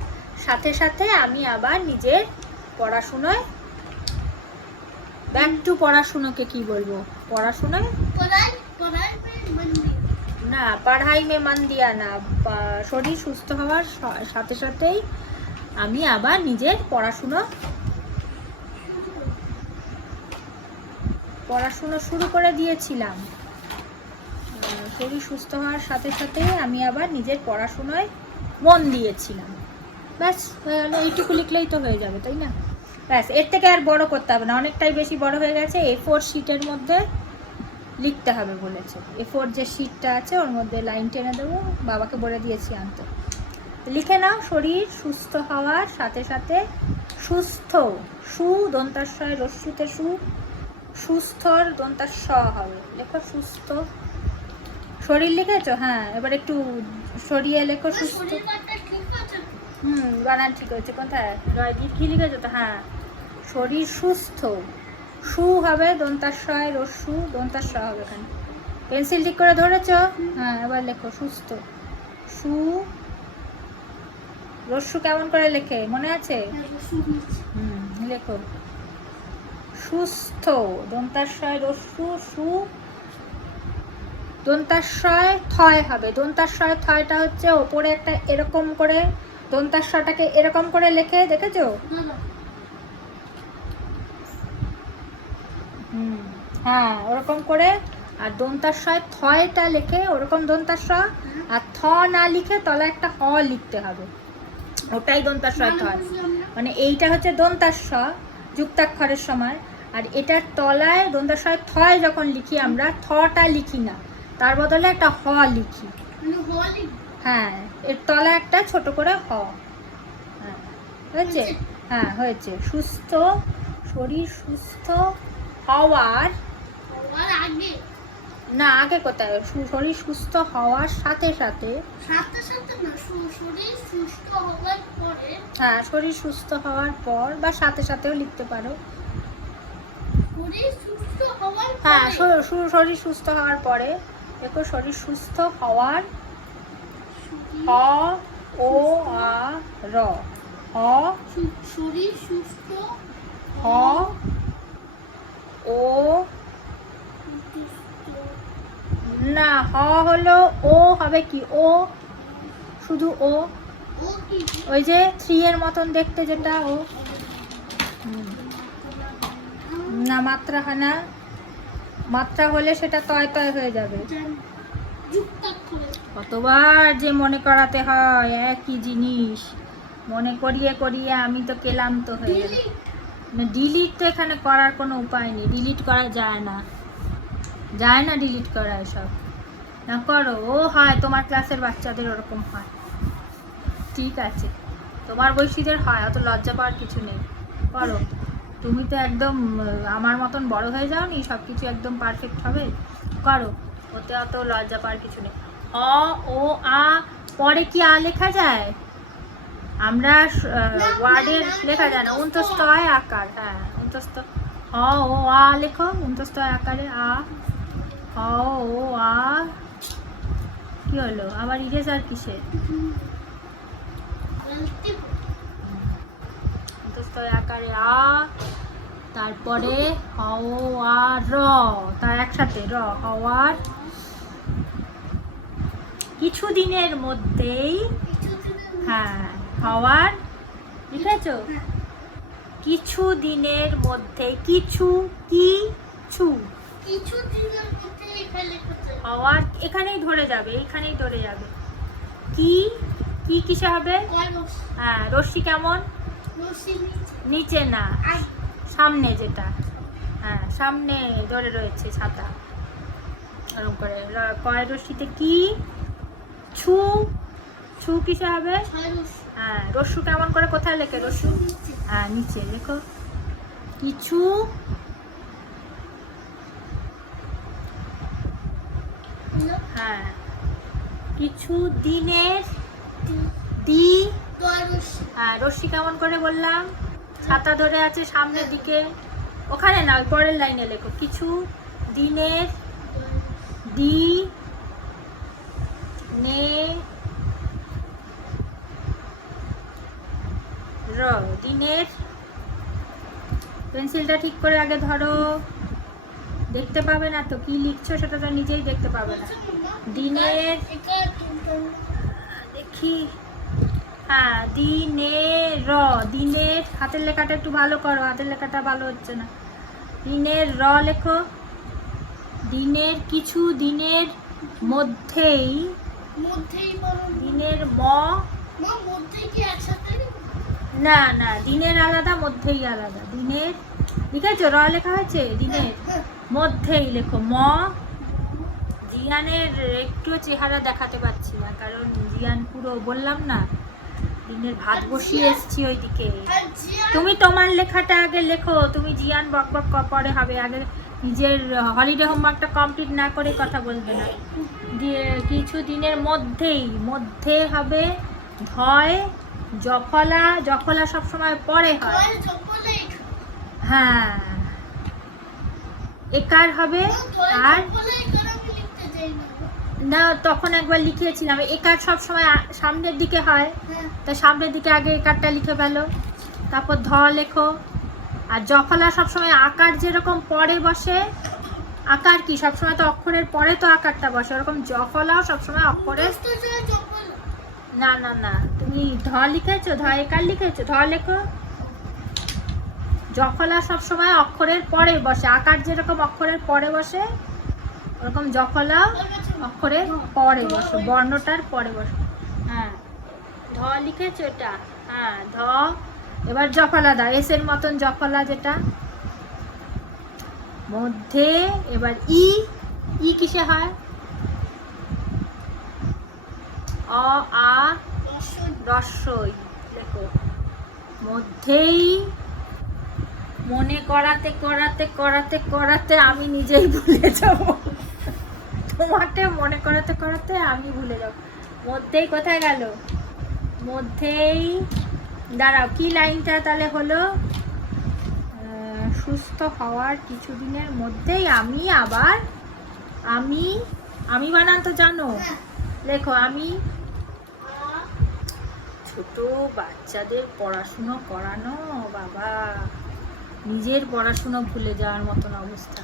সাথে সাথে আমি আবার নিজের পড়াশুনোয় ব্যাক টু পড়াশুনোকে কি বলবো? পড়াশুনোয় পড়াই পড়াই মানে না, পড়াই মে মন দিয়া না, শরীর সুস্থ হওয়ার সাথে সাথেই আমি আবার নিজের পড়াশুনো শুরু করে দিয়েছিলাম। শরীর সুস্থ হওয়ার সাথে সাথে আমি আবার নিজের পড়াশুনোয় মন দিয়েছিলাম। ব্যাস হয়ে গেল, এইটুকু লিখলেই তো হয়ে যাবে, তাই না? ব্যাস, এর থেকে আর বড় করতে হবে না, অনেকটাই বেশি বড় হয়ে গেছে। A4 শিটের মধ্যে লিখতে হবে বলেছে। A4 যে শিটটা আছে ওর মধ্যে লাইন টেনে দেবো, বাবাকে বলে দিয়েছি আনতে। লিখে নাও, শরীর সুস্থ হওয়ার সাথে সাথে সুস্থ, সু দন্তাস্বয় রস্যুতে সু, সুস্থর দন্তাস্ব হবে, লেখো সুস্থ। শরীর লিখেছো? হ্যাঁ, এবার একটু সরিয়ে লেখো সুস্থ। শরীরটা ঠিক আছে। বানান ঠিক হয়েছে। কোথায় কি লিখেছো তো? হ্যাঁ, শরীর সুস্থ, সু হবে দন্তাস্বয় রস্যু, দন্তাস্ব হবে এখানে। পেন্সিল ঠিক করে ধরেছো? হ্যাঁ, এবার লেখো সুস্থ, সু রস্যু কেমন করে লেখে মনে আছে? লেখো সুস্থ, দন্তাস্বয় রস্যু, সু দন্তাস্বয় থয় হবে। দন্তাস্বয় থয়টা হচ্ছে ওপরে একটা এরকম করে, দন্তাস্বটাকে এরকম করে লেখে, দেখেছো? হ্যাঁ, ওরকম করে। আর দন্তাস্বয় থয়টা লেখে ওরকম দন্তাস্ব, আর থ না লিখে তলায় একটা হ লিখতে হবে, ওটাই দন্তাস্বয় থয়। মানে এইটা হচ্ছে দন্তাস্ব যুক্তাক্ষরের সময়, আর এটার তলায় দন্তাস্বয় থয় যখন লিখি আমরা, থটা লিখি না, তার বদলে একটা হ লিখি। হ্যাঁ, এর তলায় একটা ছোট করে হ। হ্যাঁ, হয়েছে? হ্যাঁ, হয়েছে। সুস্থ, শরীর সুস্থ হওয়ার আগে না, আগে কোথায়? শরীর সুস্থ হওয়ার সাথে সাথে, সাথে সাথে না, শরীর সুস্থ হওয়ার পরে। হ্যাঁ, শরীর সুস্থ হওয়ার পর বা সাথে সাথেও লিখতে পারো। শরীর সুস্থ হওয়ার হ্যাঁ, পরে। শরীর সুস্থ হওয়ার পরে দেখো, শরীর সুস্থ হওয়ার হ ও আ র, হ শরীর সুস্থ হ ও না, হ হলো ও হবে কি? ও, শুধু ও, ও কি? ওই যে 3 এর মতন দেখতে যেটা, ও। না, মাত্রা হয় না, মাত্রা হলে সেটা তয় তয় হয়ে যাবে। যুক্তাক্ষরে। কতবার যে মনে করাতে হয় একই জিনিস, মনে করিয়ে করিয়ে আমি তো ক্লান্ত হয়ে গেলাম। ডিলিট তো এখানে করার কোনো উপায় নেই, ডিলিট করা যায় না, যায় না ডিলিট করা এসব। না করো, ও হয় তোমার ক্লাসের বাচ্চাদের ওরকম হয়, ঠিক আছে, তোমার বয়সীদের হয়, অত লজ্জা পাওয়ার কিছু নেই, করো। তুমি তো একদম আমার মতন বড় হয়ে যাও নি, সব কিছু একদম পারফেক্ট হবে, করো, ওতে অত লজ্জা পাওয়ার কিছু নেই। অ ও আ পরে কি আ লেখা যায়? আমরা ওয়ার্ডের লেখা যায় না, অন্তস্তয় আকার। হ্যাঁ, অন্তস্ত, অ ও আ লেখো অন্তস্তয় আকারে, আ হ ও আ। কি হলো আবার? ইরেজার কিসের? অন্তস্তয় আকারে আ, তারপরে হ ও আ র, তার একসাথে র, হওয়ার কিছুদিনের মধ্যেই। হ্যাঁ, হওয়ার, ঠিক আছে, কিছু দিনের মধ্যে, কিছু কিছু কিছু দিনের মধ্যে এখানে লিখতে। হওয়ার এখানেই ধরে যাবে, এইখানেই ধরে যাবে। কি কি কিসে হবে? হ্যাঁ, রশ্মি কেমন? নিচে না, সামনে যেটা, হ্যাঁ, সামনে ধরে রয়েছে ছাতা, এরকম করে। কয় রশ্মিতে কি? ছু ছু কিসে হবে? হ্যাঁ, রস্যু কেমন করে কোথায় লেখে রস্যু? হ্যাঁ, নিচে লেখো। কিছু হ্যাঁ, কিছু দিনের দি। হ্যাঁ, রশ্মি কেমন করে বললাম? ছাতা ধরে আছে সামনের দিকে, ওখানে না, ওই পরের লাইনে লেখো। কিছু দিনের দি নে র, দিনের। পেন্সিলটা ঠিক করে আগে ধরো, দেখতে পাবে না তো কি লিখছো, সেটা তো নিজেই দেখতে পাবে না। দিনের, দেখি, হ্যাঁ, দিনের র, দিনের। হাতের লেখাটা একটু ভালো করো, হাতের লেখাটা ভালো হচ্ছে না। দিনের র লেখো। দিনের, কিছু দিনের মধ্যেই, দিনের ম, না না, দিনের আলাদা, মধ্যেই আলাদা। দিনের লিখেছো? র লেখা হয়েছে। দিনের মধ্যেই লেখো ম। জিয়ানের একটু চেহারা দেখাতে পাচ্ছি না, কারণ জিয়ান পুরো বললাম না, দিনের ভাত বসিয়ে এসছি ওইদিকে। তুমি তোমার লেখাটা আগে লেখো, তুমি জিয়ান বক বক পরে হবে, আগে নিজের হলিডে হোমওয়ার্কটা কমপ্লিট না করে কথা বলবে না। কিছু দিনের মধ্যেই, মধ্যে হবে ধয়, জফলা, জফলা সবসময় পরে হয়। হ্যাঁ, একার হবে। আর না, তখন একবার লিখিয়েছিলাম, একার সবসময় সামনের দিকে হয়, তাই সামনের দিকে আগে একারটা লিখে ফেলো, তারপর ধ লেখো। আর জফলা সবসময় আকার যেরকম পরে বসে, আকার কি সবসময় তো অক্ষরের পরে তো আকারটা বসে, ওরকম জফলাও সবসময় অক্ষরের। না না না, তুমি ধ লিখেছো, ধ একার লিখেছো, ধ লেখো। জফলা সবসময় অক্ষরের পরে বসে, আকার যেরকম অক্ষরের পরে বসে, ওরকম জফলা অক্ষরের পরে বসে, বর্ণটার পরে বসে। হ্যাঁ, ধ লিখেছো এটা। হ্যাঁ, ধ। এবার জফলা দাও, এস এর মতন জফলা যেটা মধ্যে। এবার ই, ই কিসে হয়? অ আ রস্যই লেখো। মধ্যেই, মনে করাতে করাতে করাতে করাতে আমি নিজেই ভুলে যাব, তোমাকে মনে করাতে করাতে আমি ভুলে যাব। মধ্যেই কোথায় গেল? মধ্যেই, দাঁড়াও, কি লাইনটা তাহলে হলো? সুস্থ হওয়ার কিছুদিনের মধ্যেই আমি আবার, আমি, আমি বানান তো জানো, লেখো আমি। ছোট বাচ্চাদের পড়াশুনো করানো, বাবা, নিজের পড়াশুনো ভুলে যাওয়ার মতন অবস্থা।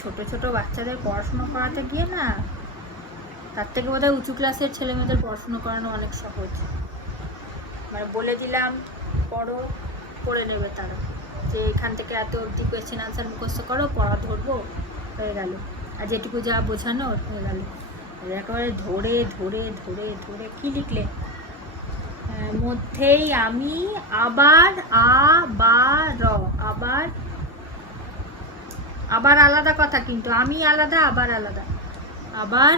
ছোট ছোট বাচ্চাদের পড়াশুনো করাতে গিয়ে না, তার থেকে বোধহয় উঁচু ক্লাসের ছেলে মেয়েদের পড়াশুনো করানো অনেক সহজ। মানে বলে দিলাম পড়ো, পড়ে নেবে তারা, যে এখান থেকে এত অবধি কোয়েশ্চেন আনসার মুখস্থ করো, পড়া ধরবো, হয়ে গেল। আর যেটুকু যা বোঝানো হয়ে গেল। একেবারে ধরে ধরে ধরে ধরে কি লিখলে? মধ্যেই আমি আবার, আবার, আবার, আবার আলাদা কথা কিন্তু, আমি আলাদা, আবার আলাদা। আবার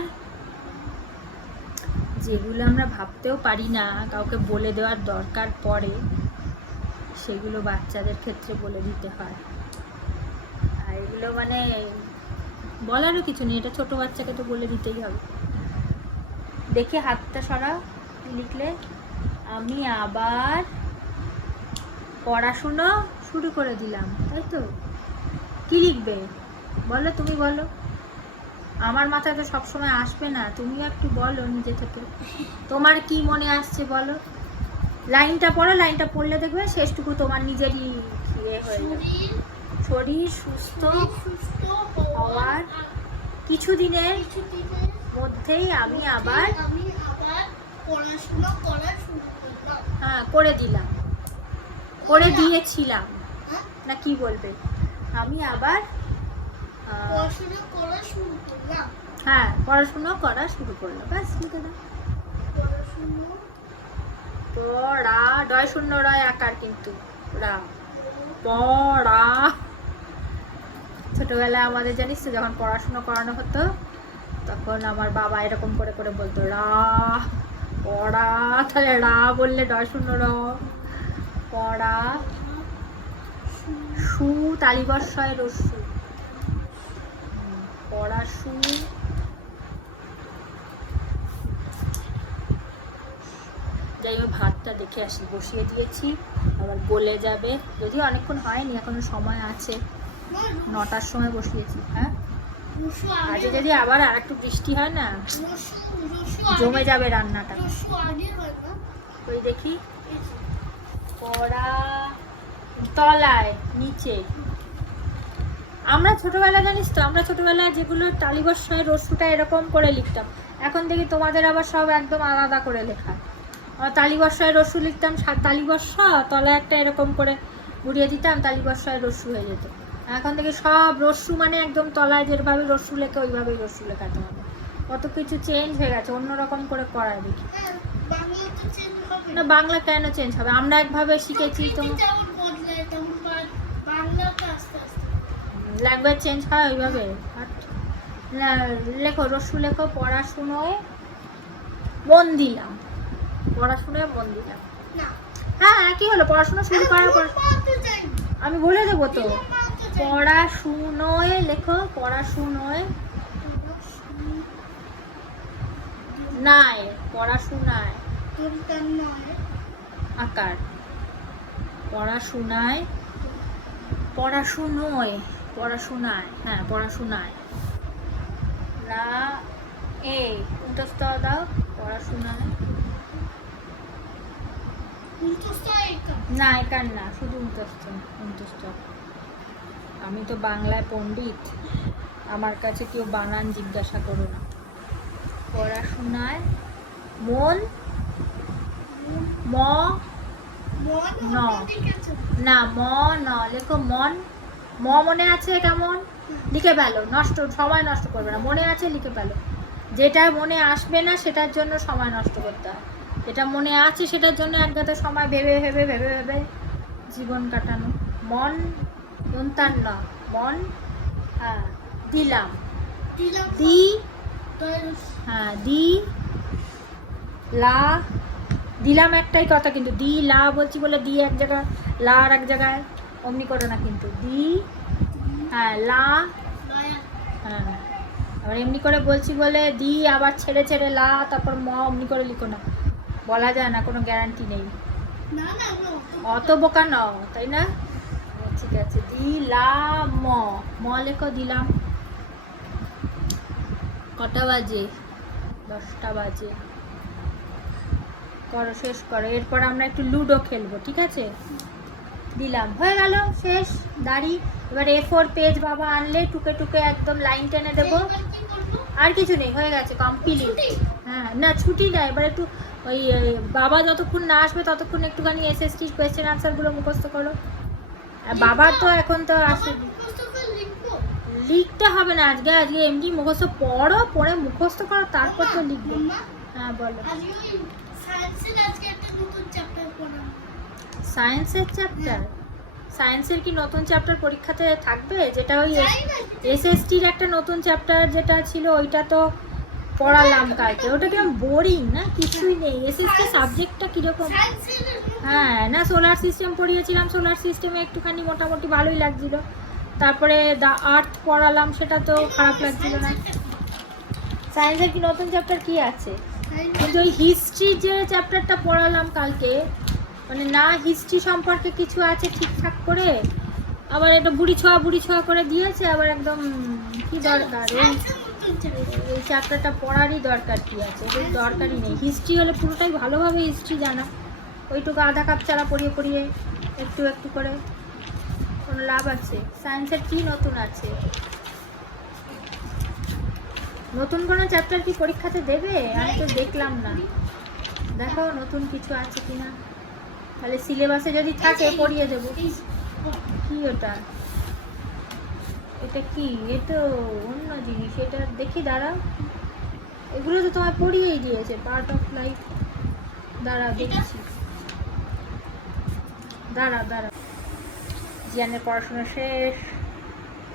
যেগুলো আমরা ভাবতেও পারি না, কাউকে বলে দেওয়ার দরকার পড়ে, সেগুলো বাচ্চাদের ক্ষেত্রে বলে দিতে হয়। আর এগুলো মানে বলারও কিছু নেই, এটা ছোট বাচ্চাকে তো বলে দিতেই হবে। দেখে হাতটা সরা, লিখলে আমি আবার পড়াশুনো শুরু করে দিলাম, তাই তো? কি লিখবে বলো, তুমি বলো, আমার মাথায় তো সবসময় আসবে না, তুমিও একটু বলো নিজে থেকে, তোমার কি মনে আসছে বলো। লাইনটা পড়ো, লাইনটা পড়লে দেখবে শেষটুকু তোমার নিজেরই ইয়ে হয়ে যাবে। শরীর সুস্থ হওয়ার কিছুদিনের মধ্যেই আমি আবার পড়াশোনা করা শুরু করলাম। হ্যাঁ, করে দিলাম, করে দিয়েছিলাম, না কি বলবে? আমি আবার পড়াশোনা করা শুরু করলাম। হ্যাঁ, পড়াশুনো করা শুরু করলাম, ব্যাস লিখে দাও। পড়াশোনা, পড়া, ডয় শূন্য রয় আকার কিন্তু, রা, পড়া। ছোটবেলায় আমাদের জানিস তো, যখন পড়াশুনো করানো হতো, তখন আমার বাবা এরকম করে করে বলতো রা, পড়া, তাহলে রা বললে ড শূন্য র, পড়া, সু তালিবর্ষয় রস্যু, পড়া সু, যাই হোক ভাতটা দেখে আসি, বসিয়ে দিয়েছি, আবার গলে যাবে, যদিও অনেকক্ষণ হয়নি, এখনো সময় আছে, 9টার সময় বসিয়েছি। হ্যাঁ, রসু আজকে আগে যদি আবার আর একটু বৃষ্টি হয় না, রসু জমে যাবে রান্নাটা। রসু আগে হয় না? ওই দেখি, পড়া তলায় নিচে। আমরা ছোটবেলা জানিস তো, আমরা ছোটবেলায় যেগুলো তালিবর্ষয় রস্যুটা এরকম করে লিখতাম, এখন দেখি তোমাদের আবার সব একদম আলাদা করে লেখা। তালিবর্ষয় রস্যু লিখতাম, তালিবর্ষ তলায় একটা এরকম করে ঘুরিয়ে দিতাম, তালিবর্ষয় রস্যু হয়ে যেত। এখন দেখি সব রস্যু মানে একদম তলায় যেভাবে রস্যু লেখে ওইভাবেই রস্যু লেখাতে হবে। কত কিছু চেঞ্জ হয়ে গেছে, অন্যরকম করে করায় দেখি। হ্যাঁ, বাংলা তো চেঞ্জ হবে না, বাংলা কেন চেঞ্জ হবে? আমরা একভাবে শিখেছি, তো প্রকৃতি যেমন বদলায় তেমন বাংলাটা আস্তে আস্তে ল্যাঙ্গুয়েজ চেঞ্জ হয় ওইভাবে। না, লেখো রস্যু লেখো, পড়াশুনোয় মন দিলাম, পড়াশুনোয় মন দিলাম। না হ্যাঁ, কি হলো, পড়াশোনা শুরু করার পর মানতে চাই না। আমি বলে দেবো তো। মানতে চাই না। পড়াশুনোয় লেখো, পড়াশুনোয় নাই, পড়াশুনায় কোনটা নয়? আকার, পড়াশুনায়, পড়াশুনোয়, পড়াশুনায়, হ্যাঁ পড়াশুনায়, না এ উন্তস্ত দাও, পড়াশুনায়, উনতস্ত একা। না একার না, শুধু উন্তস্ত, উন্তস্ত। আমি তো বাংলায় পণ্ডিত, আমার কাছে কেউ বানান জিজ্ঞাসা করো না। পড়াশুনায় মন, ম মন ন। অন্যদিকে আছে। না, ম ন লেখো, মন, ম মনে আছে কেমন, লিখে ফেলো, নষ্ট সময় নষ্ট করবে না, মনে আছে লিখে ফেলো। যেটা মনে আসবে না সেটার জন্য সময় নষ্ট করতে হয়, যেটা মনে আছে সেটার জন্য একগাদা সময় ভেবে ভেবে ভেবে ভেবে জীবন কাটানো। মন দন্তার ন, মন, হ্যাঁ দিলাম, দিলাম দি, দশ। হ্যাঁ দি, লা, দিলাম একটাই কথা, কিন্তু দি লা বলছি বলে দি এক জায়গায়, লা আর এক জায়গায়, অমনি করো না কিন্তু। দি, হ্যাঁ লা, দয়া। হ্যাঁ আবার এমনি করে বলছি বলে দি আবার ছেড়ে ছেড়ে লা, তারপর ম, অমনি করে লিখো না, বলা যায় না, কোনো গ্যারান্টি নেই। না না আমরা অত বোকা নও, তাই না? ঠিক আছে, দিলাম, ম লেখো, দিলাম। কটা বাজে? 10টা বাজে। করো, শেষ করো, এরপর আমরা একটু লুডো খেলবো, ঠিক আছে? দিলাম, হয়ে গেল, শেষ দাড়ি। এবার A4 পেজ বাবা আনলে টুকে টুকে একদম লাইন টেনে দেবো, এবার কি করবো? আর কিছু নেই, হয়ে গেছে, কমপ্লিট। ছুটি? হ্যাঁ না, ছুটি না, এবার একটু ওই বাবা যতক্ষণ না আসবে ততক্ষণ একটুখানি SST কোয়েশ্চেন আনসারগুলো মুখস্থ করো। আর বাবা তো এখন তো আসে, আবার মুখস্থ করে লিখবো? লিখতে হবে না আজকে, আজকে এমনি মুখস্থ পড়ো, পড়ে মুখস্থ করো, তারপর তো লিখবে। মাম্মা, হ্যাঁ বলো। আজকে ওই সায়েন্সের আজকে একটা নতুন চ্যাপ্টার পড়াবো। সায়েন্সের চ্যাপ্টার? সায়েন্সের কি নতুন চ্যাপ্টার পরীক্ষাতে থাকবে? যেটা ওই জানি না। SSTর একটা নতুন চ্যাপ্টার যেটা ছিল ওইটা তো পড়ালাম কালকে, ওটা কেমন বোরিং না, কিছুই নেই। SST সাবজেক্টটা কীরকম? সায়েন্সের হ্যাঁ না, সোলার সিস্টেম পড়িয়েছিলাম, সোলার সিস্টেমে একটুখানি মোটামুটি ভালোই লাগছিল। তারপরে দ্য আর্থ পড়ালাম, সেটা তো খারাপ লাগছিল না। সায়েন্সের কি নতুন চ্যাপ্টার কি আছে? কিন্তু ওই হিস্ট্রি যে চ্যাপ্টারটা পড়ালাম কালকে, মানে না হিস্ট্রি সম্পর্কে কিছু আছে ঠিকঠাক করে, আবার একটা বুড়ি ছোঁয়া করে দিয়েছে, আবার একদম কি দরকার এই চ্যাপ্টারটা পড়ারই দরকার কি আছে? ওই দরকারই নেই। হিস্ট্রি হলে পুরোটাই ভালোভাবে হিস্ট্রি জানা, ওইটুকু আধা কাপ চারা পড়িয়ে পড়িয়ে একটু একটু করে কোনো লাভ আছে? সায়েন্সের কি নতুন আছে? নতুন কোনো চ্যাপ্টার কি পরীক্ষাতে দেবে? আমি তো দেখলাম না, দেখো নতুন কিছু আছে কিনা, তাহলে সিলেবাসে যদি থাকে পড়িয়ে দেবো। কি ওটা? এটা কি? এটা অন্য জিনিস, এটা দেখি, দাঁড়াও, এগুলো তো তোমায় পড়িয়েই দিয়েছে, পার্ট অফ লাইফ। দাঁড়াও দেখছি, দাঁড়াও। জিয়ানের পড়াশোনা শেষ,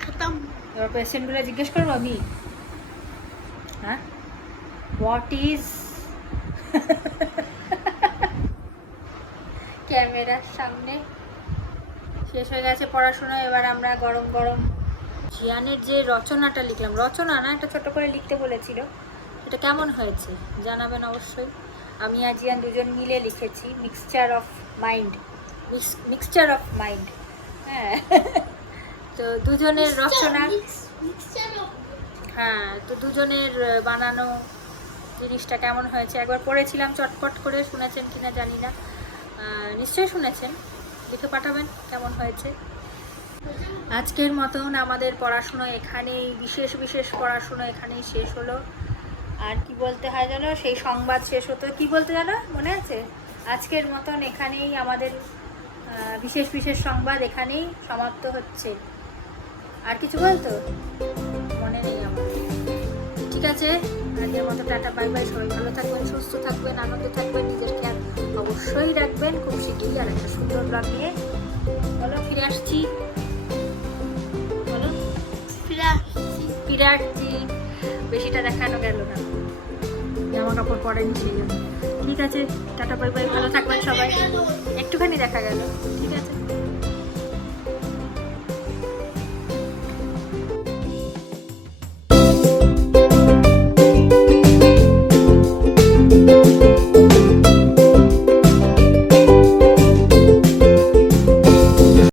খতম। এবার কোয়েশ্চেনগুলো জিজ্ঞেস করবো আমি। হ্যাঁ, হোয়াট ইজ ক্যামেরার সামনে শেষ হয়ে গেছে পড়াশোনা। এবার আমরা গরম গরম জিয়ানের যে রচনাটা লিখলাম, রচনা না, একটা ছোট করে লিখতে বলেছিল, এটা কেমন হয়েছে জানাবেন অবশ্যই। আমি আর জিয়ান দুজন মিলে লিখেছি mixture of mind, mixture of mind. হ্যাঁ তো দুজনের রচনা, হ্যাঁ তো দুজনের বানানো জিনিসটা কেমন হয়েছে একবার পড়েছিলাম চটপট করে, শুনেছেন কিনা জানি না, নিশ্চয়ই শুনেছেন। লিখে পাঠাবেন কেমন হয়েছে। আজকের মতন আমাদের পড়াশুনো এখানেই, বিশেষ বিশেষ পড়াশুনো এখানেই শেষ হলো। আর কি বলতে হয় জানো, সেই সংবাদ শেষ হতো, কি বলতে জানো মনে আছে? আজকের মতন এখানেই আমাদের বিশেষ বিশেষ সংবাদ এখানেই সমাপ্ত হচ্ছে। আর কিছু বলতো মনে নেই আমার। ঠিক আছে, আজকের মতো টাটা বাই বাই। সবাই ভালো থাকবেন, সুস্থ থাকবেন, আনন্দে থাকবেন, নিজের খেয়াল অবশ্যই রাখবেন। খুব শিগগিরই আর একটা সুন্দর ব্লগ নিয়ে বলো ফিরে আসছি, বলো ফিরে আসছি। বেশিটা দেখানো গেল না, জামা কাপড় পরেনি সেই জন্য। ঠিক আছে, টাটা বাই বাই, ভালো থাকবেন সবাই। একটুখানি দেখা গেল, ঠিক আছে।